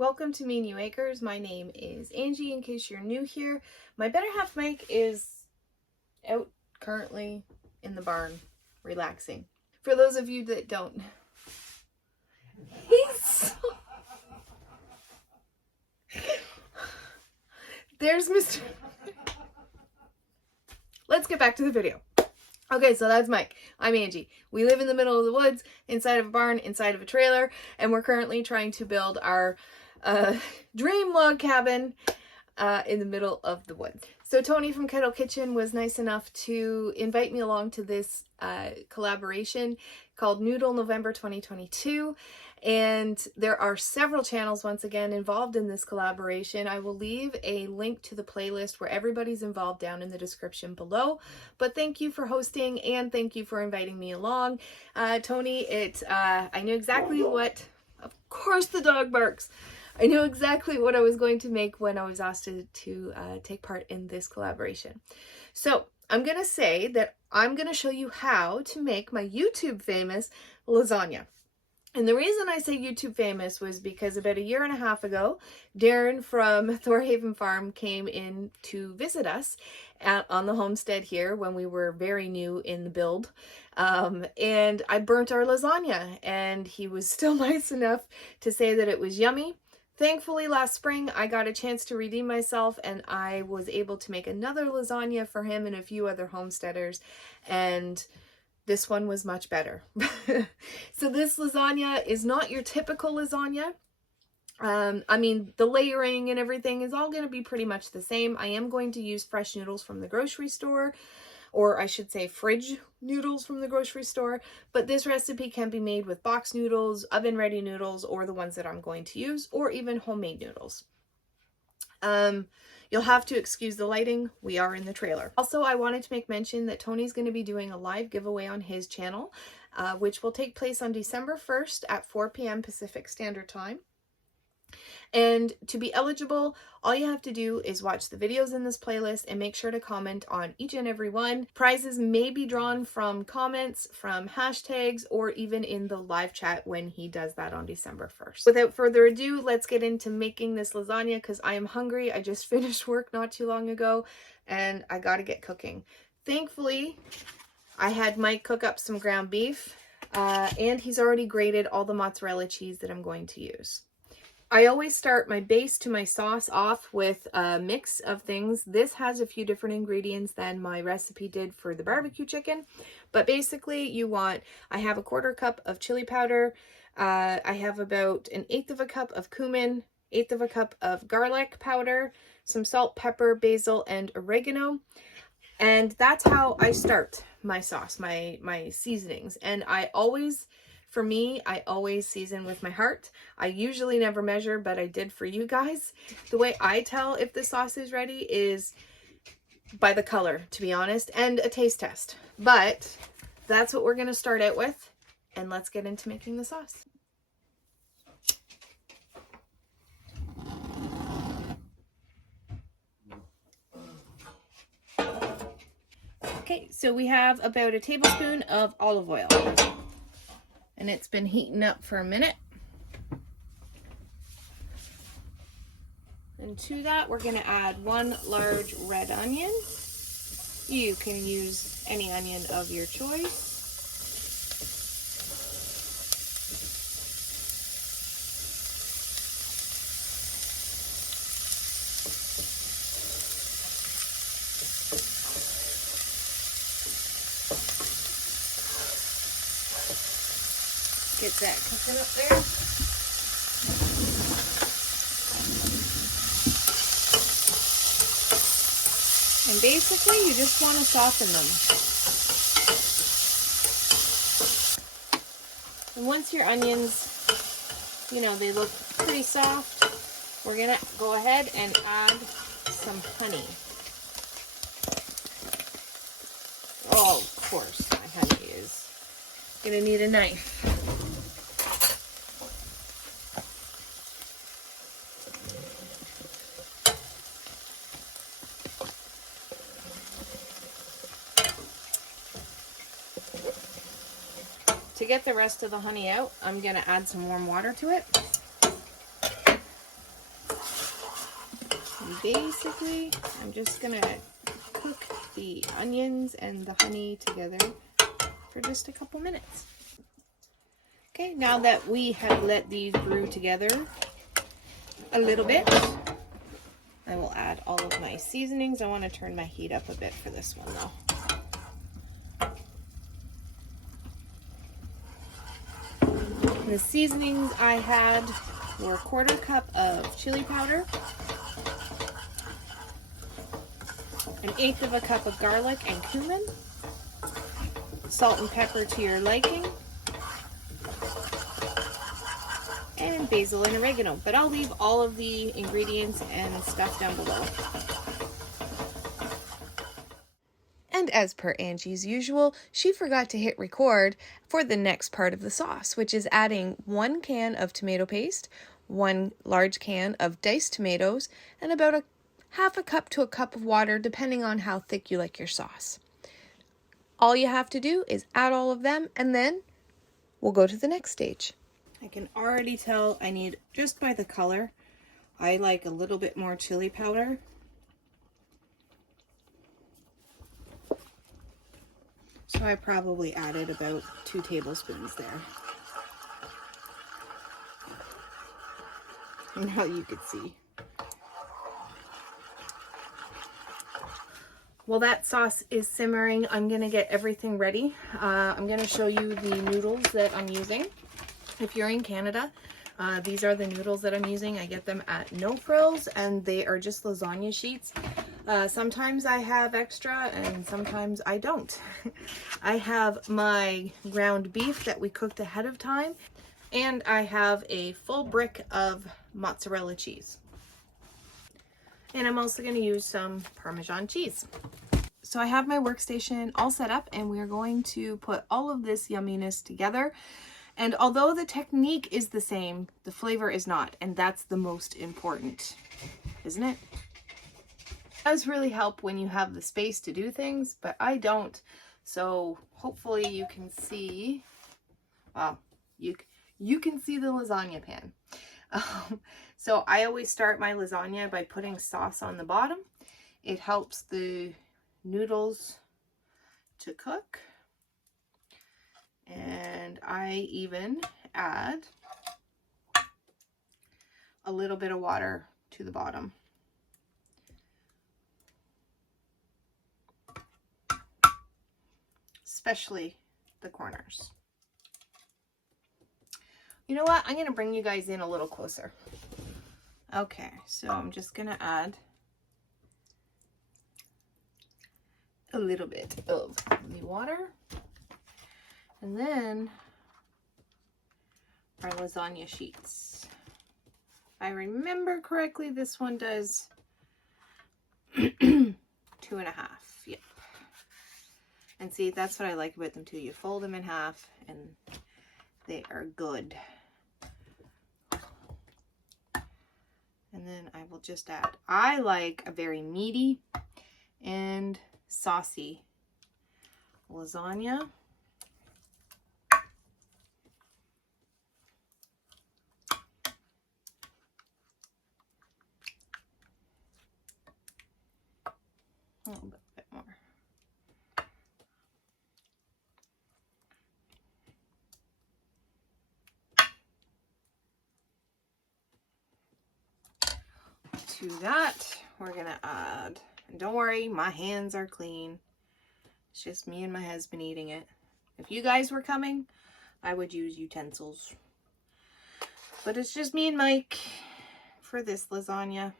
Welcome to Me New Acres. My name is Angie, in case you're new here. My better half Mike is out currently in the barn, relaxing. For those of you that don't, he's so... There's Mr. Let's get back to the video. Okay, so that's Mike. I'm Angie. We live in the middle of the woods, inside of a barn, inside of a trailer, and we're currently trying to build our dream log cabin in the middle of the woods. So Tony from Kettle Kitchen was nice enough to invite me along to this collaboration called Noodle November 2022. And there are several channels once again involved in this collaboration. I will leave a link to the playlist where everybody's involved down in the description below. But thank you for hosting and thank you for inviting me along. Tony, I knew exactly what, of course the dog barks. I knew exactly what I was going to make when I was asked to take part in this collaboration. So I'm going to say that I'm going to show you how to make my YouTube famous lasagna. And the reason I say YouTube famous was because about a year and a half ago, Darren from Thorhaven Farm came in to visit us on the homestead here when we were very new in the build. And I burnt our lasagna, and he was still nice enough to say that it was yummy. Thankfully, last spring, I got a chance to redeem myself, and I was able to make another lasagna for him and a few other homesteaders, and this one was much better. So this lasagna is not your typical lasagna. I mean, the layering and everything is all going to be pretty much the same. I am going to use fresh noodles from the grocery store, or I should say fridge noodles from the grocery store, but this recipe can be made with box noodles, oven ready noodles, or the ones that I'm going to use, or even homemade noodles. You'll have to excuse the lighting. We are in the trailer. Also, I wanted to make mention that Tony's going to be doing a live giveaway on his channel, which will take place on December 1st at 4 p.m. Pacific Standard Time. And to be eligible, all you have to do is watch the videos in this playlist and make sure to comment on each and every one. Prizes may be drawn from comments, from hashtags, or even in the live chat when he does that on December 1st. Without further ado, let's get into making this lasagna because I am hungry. I just finished work not too long ago and I gotta get cooking. Thankfully, I had Mike cook up some ground beef and he's already grated all the mozzarella cheese that I'm going to use. I always start my base to my sauce off with a mix of things. This has a few different ingredients than my recipe did for the barbecue chicken, but basically I have a 1/4 cup of chili powder. I have about 1/8 cup of cumin, 1/8 cup of garlic powder, some salt, pepper, basil, and oregano. And that's how I start my sauce, my seasonings. And for me, I always season with my heart. I usually never measure, but I did for you guys. The way I tell if the sauce is ready is by the color, to be honest, and a taste test. But that's what we're going to start out with, and let's get into making the sauce. Okay, so we have about a tablespoon of olive oil. And it's been heating up for a minute. And to that, we're going to add 1 large red onion. You can use any onion of your choice. Get that cooking up there. And basically, you just want to soften them. And once your onions, they look pretty soft, we're going to go ahead and add some honey. Oh, of course, my honey is going to need a knife. To get the rest of the honey out, I'm going to add some warm water to it. basically, I'm just gonna cook the onions and the honey together for just a couple minutes. Okay, now that we have let these brew together a little bit, I will add all of my seasonings. I want to turn my heat up a bit for this one though. The seasonings I had were 1/4 cup of chili powder, 1/8 of a cup of garlic and cumin, salt and pepper to your liking, and basil and oregano. But I'll leave all of the ingredients and stuff down below. And as per Angie's usual, she forgot to hit record for the next part of the sauce, which is adding 1 can of tomato paste, 1 large can of diced tomatoes, and about 1/2 cup to 1 cup of water, depending on how thick you like your sauce. All you have to do is add all of them, and then we'll go to the next stage. I can already tell I need, just by the color, I like a little bit more chili powder. So I probably added about 2 tablespoons there. Now you can see. While that sauce is simmering, I'm going to get everything ready. I'm going to show you the noodles that I'm using. If you're in Canada, these are the noodles that I'm using. I get them at No Frills, and they are just lasagna sheets. Sometimes I have extra and sometimes I don't. I have my ground beef that we cooked ahead of time, and I have a full brick of mozzarella cheese. And I'm also going to use some Parmesan cheese. So I have my workstation all set up, and we are going to put all of this yumminess together. And although the technique is the same, the flavor is not, and that's the most important, isn't it? It does really help when you have the space to do things, but I don't. So hopefully you can see, well, you can see the lasagna pan. So I always start my lasagna by putting sauce on the bottom. It helps the noodles to cook. And I even add a little bit of water to the bottom. Especially the corners. You know what? I'm going to bring you guys in a little closer. Okay, so I'm just going to add a little bit of the water. And then our lasagna sheets. If I remember correctly, this one does 2.5. Yep. And see, that's what I like about them too. You fold them in half and they are good. And then I will just add, I like a very meaty and saucy lasagna. A little bit more. To that, we're gonna add, and don't worry, my hands are clean. It's just me and my husband eating it. If you guys were coming, I would use utensils. But it's just me and Mike for this lasagna.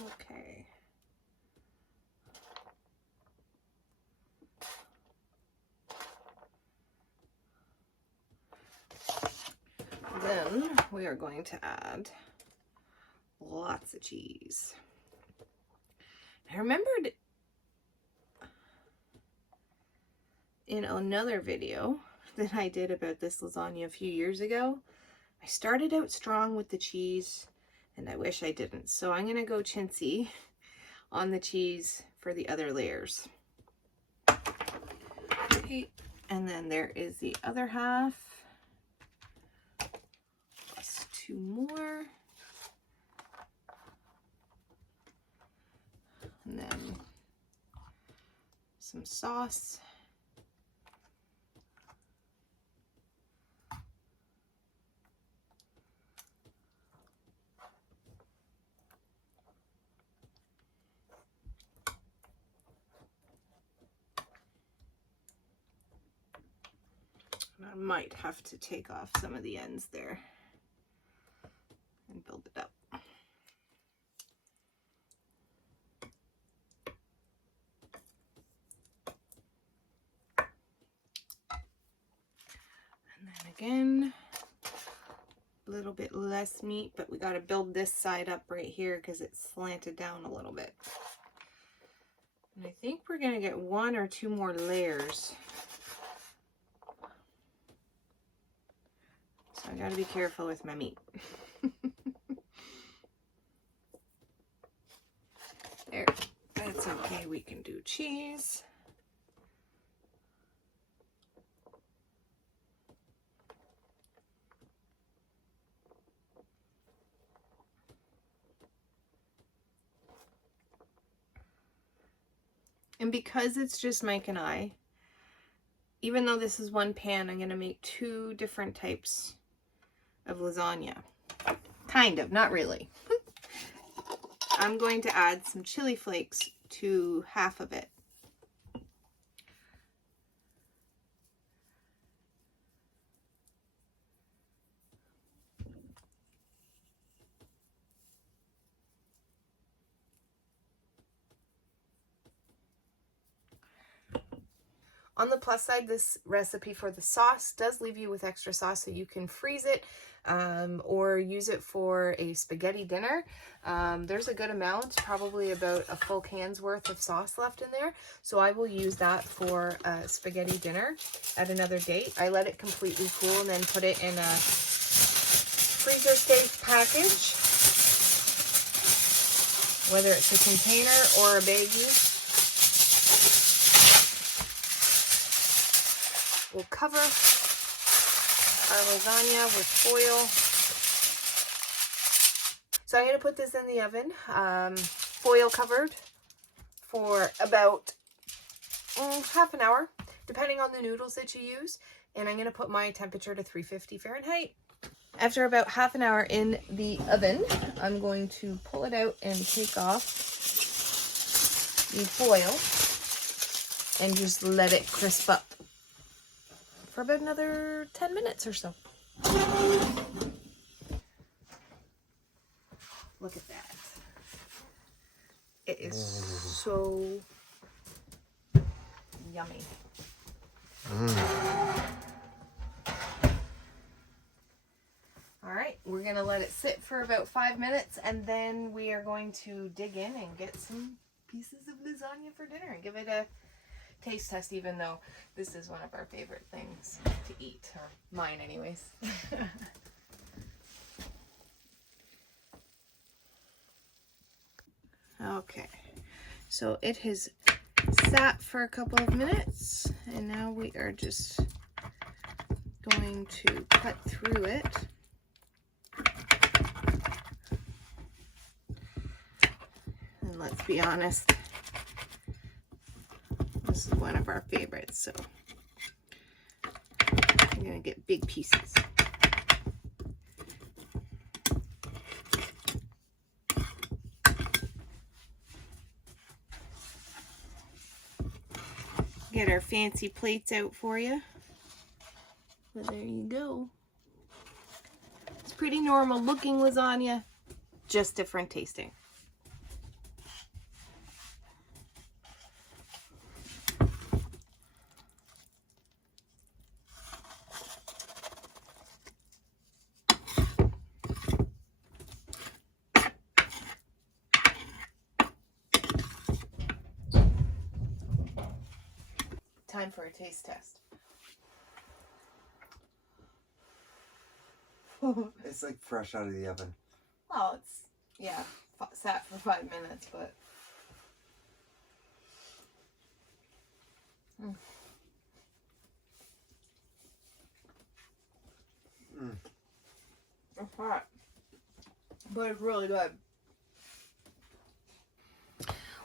Okay. Then we are going to add lots of cheese. I remembered in another video that I did about this lasagna a few years ago, I started out strong with the cheese and I wish I didn't. So I'm going to go chintzy on the cheese for the other layers. Okay, and then there is the other half. 2 more. And then some sauce. I might have to take off some of the ends there and build it up. And then again, a little bit less meat, but we got to build this side up right here because it's slanted down a little bit. And I think we're going to get 1 or 2 more layers. So I gotta be careful with my meat. There, that's okay. We can do cheese. And because it's just Mike and I, even though this is one pan, I'm gonna make 2 different types of lasagna. Kind of, not really. I'm going to add some chili flakes to half of it. On the plus side, this recipe for the sauce does leave you with extra sauce, so you can freeze it or use it for a spaghetti dinner. There's a good amount, probably about a full can's worth of sauce left in there, so I will use that for a spaghetti dinner at another date. I let it completely cool and then put it in a freezer safe package, whether it's a container or a baggie. We'll cover our lasagna with foil. So I'm going to put this in the oven, foil covered, for about half an hour, depending on the noodles that you use. And I'm going to put my temperature to 350 Fahrenheit. After about half an hour in the oven, I'm going to pull it out and take off the foil and just let it crisp up for about another 10 minutes or so. Look at that. It is so yummy. All right, we're gonna let it sit for about 5 minutes, and then we are going to dig in and get some pieces of lasagna for dinner and give it a taste test, even though this is one of our favorite things to eat, or mine anyways. Okay, so it has sat for a couple of minutes, and now we are just going to cut through it. And let's be honest, this is one of our favorites, so I'm gonna get big pieces. Get our fancy plates out for you. But there you go. It's pretty normal looking lasagna, just different tasting. Time for a taste test. It's like fresh out of the oven. Well, it's, yeah, sat for 5 minutes, but. It's hot. but it's really good.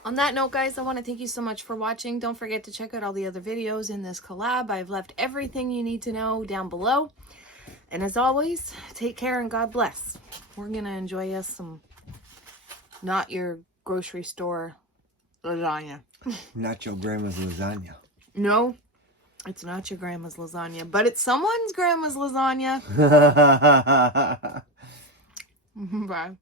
On that note, guys, I want to thank you so much for watching. Don't forget to check out all the other videos in this collab. I've left everything you need to know down below. And as always, take care and God bless. We're going to enjoy us some not your grocery store lasagna. Not your grandma's lasagna. No, it's not your grandma's lasagna, but it's someone's grandma's lasagna. Bye.